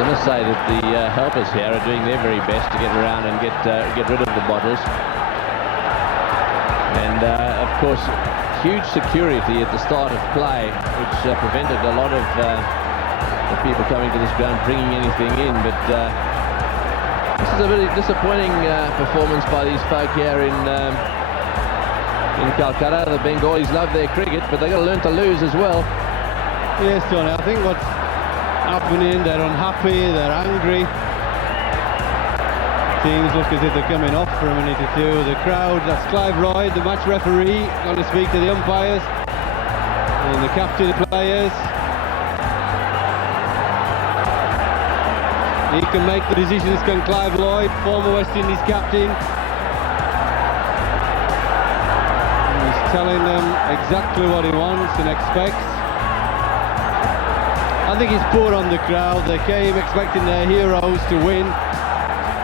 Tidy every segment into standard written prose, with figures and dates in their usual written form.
I must say that the helpers here are doing their very best to get around and get rid of the bottles. And of course, huge security at the start of play, which prevented a lot of the people coming to this ground bringing anything in. But this is a very disappointing performance by these folk here in Calcutta. The Bengalis love their cricket, but they've got to learn to lose as well. Yes, Tony, I think what's happening, they're unhappy, they're angry. Teams look as if they're coming off for a minute or two. The crowd, that's Clive Royd, the match referee, going to speak to the umpires and the captain of the players. He can make the decisions, can Clive Lloyd, former West Indies captain. He's telling them exactly what he wants and expects. I think it's poor on the crowd. They came expecting their heroes to win,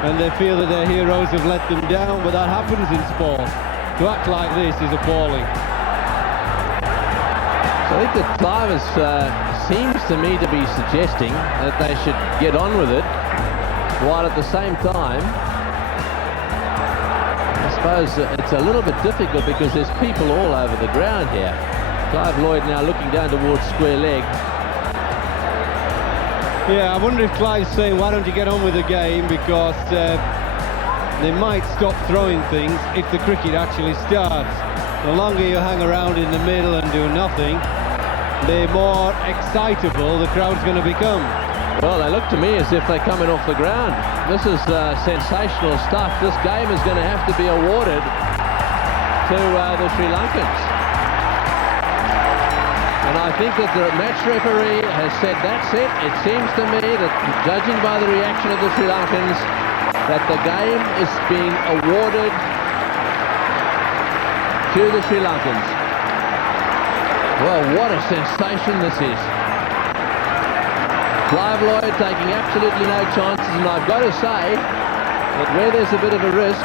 and they feel that their heroes have let them down, but that happens in sport. To act like this is appalling. So I think that Clive seems to me to be suggesting that they should get on with it, while at the same time, I suppose it's a little bit difficult because there's people all over the ground here. Clive Lloyd now looking down towards square leg. Yeah, I wonder if Clive's saying, why don't you get on with the game, because they might stop throwing things if the cricket actually starts. The longer you hang around in the middle and do nothing, the more excitable the crowd's going to become. Well, they look to me as if they're coming off the ground. This is sensational stuff. This game is going to have to be awarded to the Sri Lankans. And I think that the match referee has said that's it. It seems to me that, judging by the reaction of the Sri Lankans, that the game is being awarded to the Sri Lankans. Well, what a sensation this is. Clive Lloyd taking absolutely no chances, and I've got to say that where there's a bit of a risk,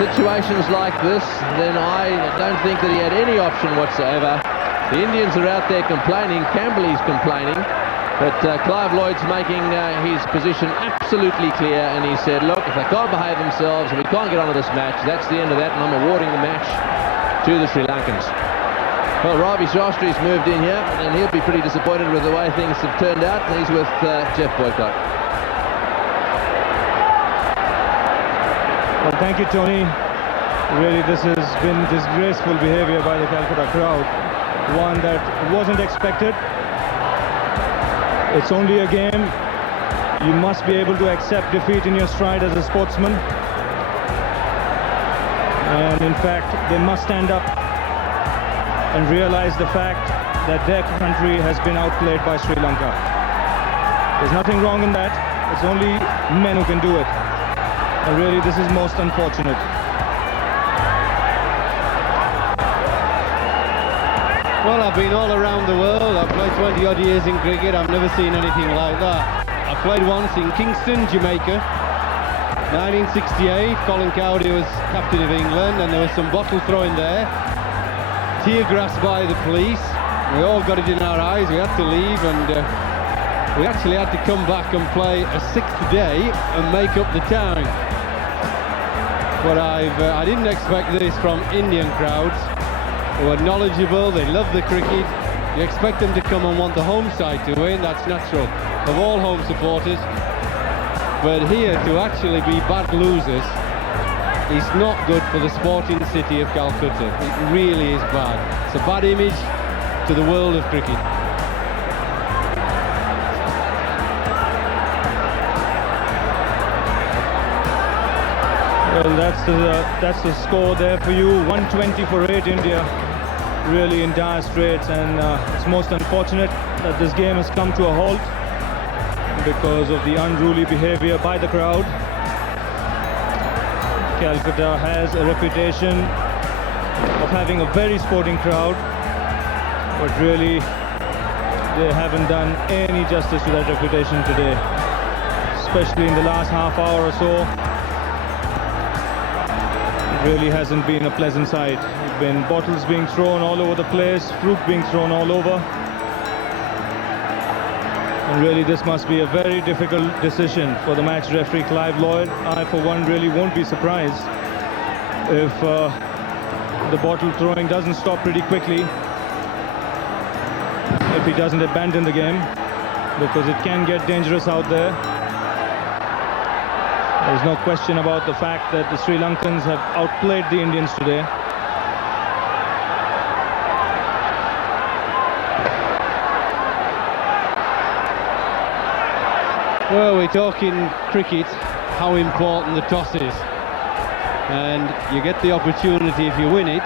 situations like this, then I don't think that he had any option whatsoever. The Indians are out there complaining, Campbell is complaining, but Clive Lloyd's making his position absolutely clear, and he said, look, if they can't behave themselves and we can't get on with this match, that's the end of that, and I'm awarding the match to the Sri Lankans. Well, Ravi Shastri's moved in here, and he'll be pretty disappointed with the way things have turned out. He's with Jeff Boycott. Well, thank you, Tony. Really, this has been disgraceful behavior by the Calcutta crowd. One that wasn't expected. It's only a game. You must be able to accept defeat in your stride as a sportsman. And in fact, they must stand up and realize the fact that their country has been outplayed by Sri Lanka. There's nothing wrong in that. It's only men who can do it. And really, this is most unfortunate. Well, I've been all around the world. I've played 20 odd years in cricket. I've never seen anything like that. I played once in Kingston, Jamaica, 1968. Colin Cowdy was captain of England, and there was some bottle throwing there. Tear grass by the police. We all got it in our eyes. We had to leave, and we actually had to come back and play a sixth day and make up the town. But I didn't expect this from Indian crowds, who are knowledgeable. They love the cricket. You expect them to come and want the home side to win. That's natural of all home supporters. But here, to actually be bad losers, it's not good for the sporting city of Calcutta. It really is bad. It's a bad image to the world of cricket. Well, that's the score there for you. 120 for 8 India. Really in dire straits, and it's most unfortunate that this game has come to a halt because of the unruly behavior by the crowd. Calcutta has a reputation of having a very sporting crowd, but really they haven't done any justice to that reputation today, especially in the last half hour or so. It really hasn't been a pleasant sight. It's been bottles being thrown all over the place, fruit being thrown all over. And really, this must be a very difficult decision for the match referee, Clive Lloyd. I, for one, really won't be surprised if the bottle throwing doesn't stop pretty quickly, if he doesn't abandon the game, because it can get dangerous out there. There's no question about the fact that the Sri Lankans have outplayed the Indians today. Well, we're talking cricket, how important the toss is. And you get the opportunity, if you win it,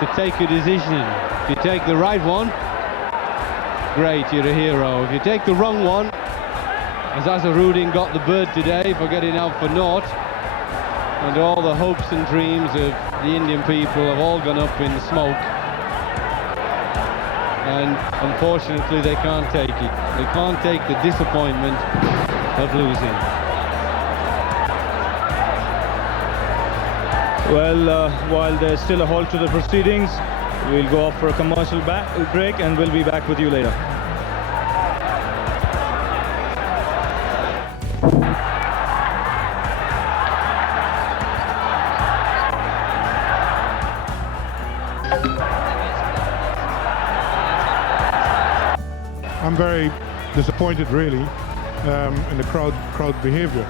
to take a decision. If you take the right one, great, you're a hero. If you take the wrong one, as Azharuddin got the bird today for getting out for naught, and all the hopes and dreams of the Indian people have all gone up in smoke. And unfortunately they can't take it. They can't take the disappointment of losing. Well, while there's still a halt to the proceedings, we'll go off for a commercial break and we'll be back with you later. I'm very disappointed, really, in the crowd behaviour,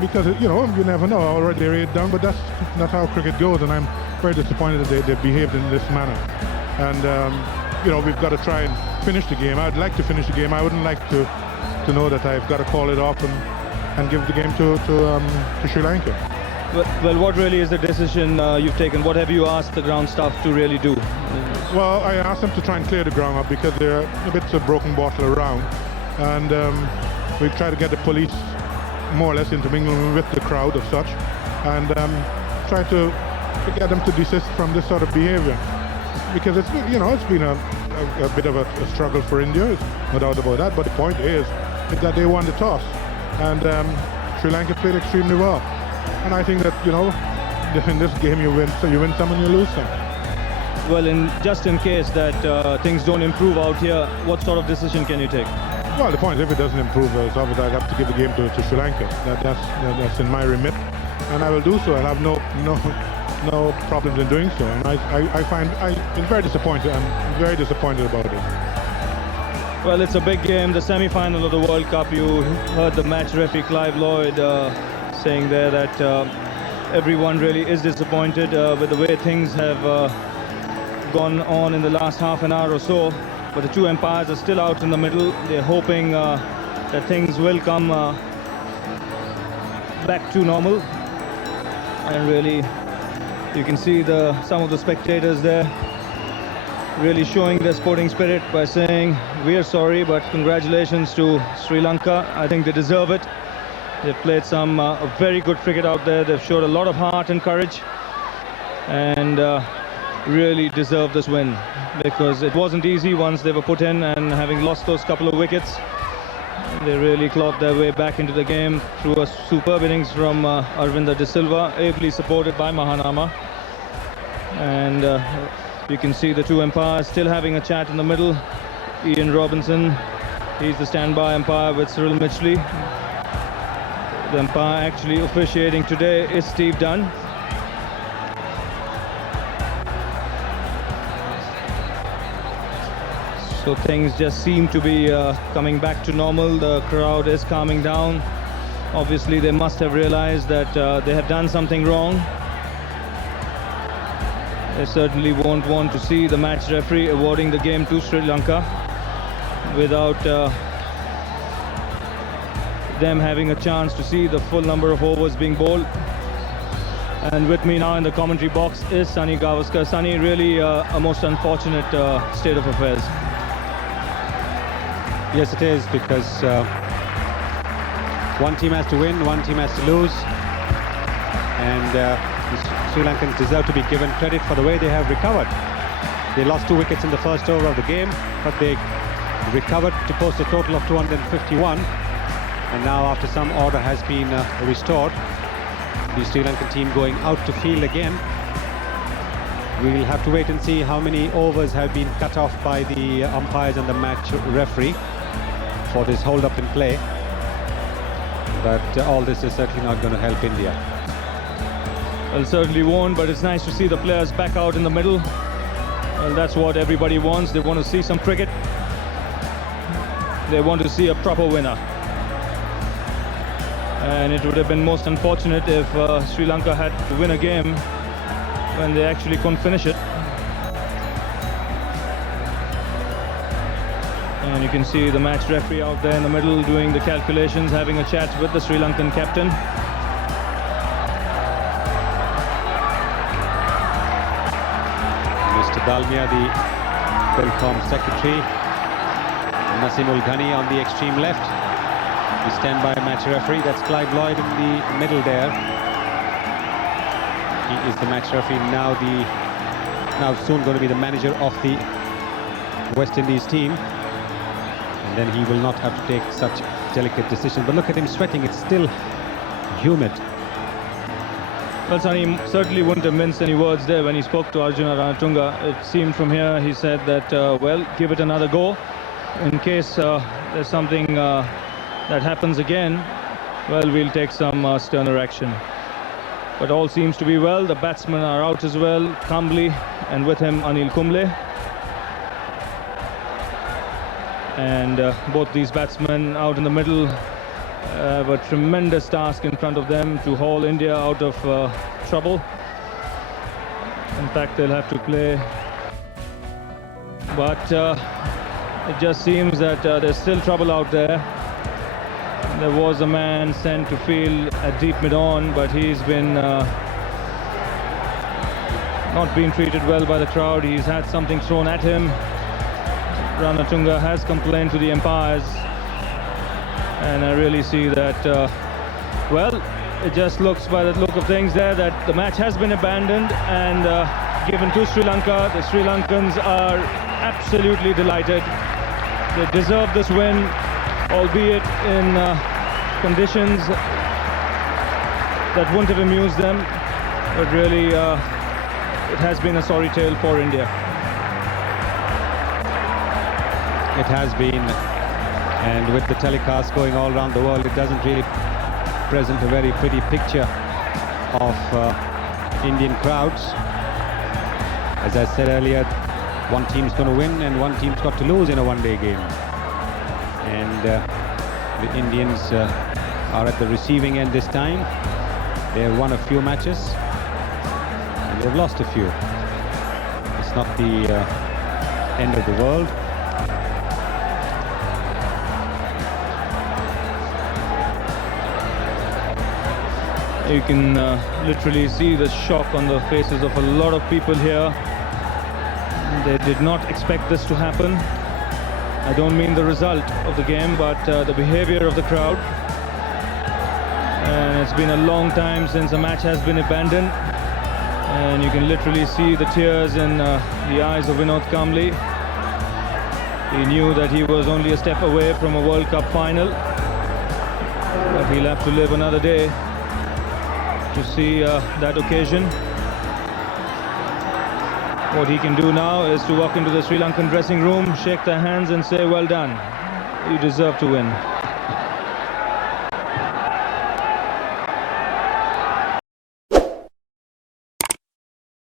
because you never know. Already they're 8 down, but that's not how cricket goes, and I'm very disappointed that they behaved in this manner. And we've got to try and finish the game. I'd like to finish the game. I wouldn't like to know that I've got to call it off and give the game to Sri Lanka. Well, what really is the decision you've taken? What have you asked the ground staff to really do? Well, I asked them to try and clear the ground up because there are bits of broken bottle around, and we try to get the police more or less intermingling with the crowd as such, and try to get them to desist from this sort of behaviour, because it's been a bit of a struggle for India, no doubt about that. But the point is that they won the toss, and Sri Lanka played extremely well, and I think that in this game you win some and you lose some. Well, just in case that things don't improve out here, what sort of decision can you take? Well, the point is, if it doesn't improve, it's obvious I'd have to give the game to Sri Lanka. That's in my remit, and I will do so. I'll have no problems in doing so. And I'm very disappointed. I'm very disappointed about it. Well, it's a big game, the semi-final of the World Cup. You heard the match referee Clive Lloyd saying there that everyone really is disappointed with the way things have gone on in the last half an hour or so, but the two umpires are still out in the middle. They're hoping that things will come back to normal, and really you can see some of the spectators there really showing their sporting spirit by saying, "We are sorry, but congratulations to Sri Lanka. I think they deserve it. They've played some very good cricket out there. They've showed a lot of heart and courage, and really deserve this win, because it wasn't easy once they were put in, and having lost those couple of wickets, they really clawed their way back into the game through a superb innings from Arvinder De Silva, ably supported by Mahanama. And you can see the two umpires still having a chat in the middle. Ian Robinson, he's the standby umpire with Cyril Mitchley. The umpire actually officiating today is Steve Dunn. So things just seem to be coming back to normal. The crowd is calming down. Obviously they must have realized that they have done something wrong. They certainly won't want to see the match referee awarding the game to Sri Lanka without them having a chance to see the full number of overs being bowled. And with me now in the commentary box is Sunny Gavaskar. Sunny, really a most unfortunate state of affairs. Yes, it is, because one team has to win, one team has to lose, and the Sri Lankans deserve to be given credit for the way they have recovered. They lost 2 wickets in the first over of the game, but they recovered to post a total of 251, and now after some order has been restored, the Sri Lankan team going out to field again. We'll have to wait and see how many overs have been cut off by the umpires and the match referee. for this hold-up in play. But all this is certainly not going to help India. Well, it certainly won't, but it's nice to see the players back out in the middle. Well, that's what everybody wants. They want to see some cricket. They want to see a proper winner. And it would have been most unfortunate if Sri Lanka had to win a game when they actually couldn't finish it. And you can see the match referee out there in the middle doing the calculations, having a chat with the Sri Lankan captain. Mr. Dalmia, the Belcom secretary. Nasimul Ghani on the extreme left. The standby match referee, that's Clive Lloyd in the middle there. He is the match referee now, soon going to be the manager of the West Indies team. And then he will not have to take such delicate decisions. But look at him sweating, it's still humid. Well, Sonny certainly wouldn't have minced any words there when he spoke to Arjuna Ranatunga. It seemed from here he said that, well, give it another go. In case there's something that happens again, well, we'll take some sterner action. But all seems to be well. The batsmen are out as well, Kamble, and with him Anil Kumble. And both these batsmen out in the middle have a tremendous task in front of them to haul India out of trouble. In fact, they'll have to play. But it just seems that there's still trouble out there. There was a man sent to field at deep mid-on, but he's been not been treated well by the crowd. He's had something thrown at him. Ranatunga has complained to the umpires, and I really see that, well, it just looks by the look of things there that the match has been abandoned and given to Sri Lanka. The Sri Lankans are absolutely delighted. They deserve this win, albeit in conditions that wouldn't have amused them, but really it has been a sorry tale for India. It has been, and with the telecast going all around the world, it doesn't really present a very pretty picture of Indian crowds. As I said earlier, one team's going to win and one team's got to lose in a one-day game. And the Indians are at the receiving end this time. They have won a few matches and they've lost a few. It's not the end of the world. You can literally see the shock on the faces of a lot of people here. They did not expect this to happen. I don't mean the result of the game, but the behavior of the crowd. And it's been a long time since a match has been abandoned. And you can literally see the tears in the eyes of Vinod Kamble. He knew that he was only a step away from a World Cup final, but he'll have to live another day to see that occasion. What he can do now is to walk into the Sri Lankan dressing room, shake their hands and say, well done, you deserve to win.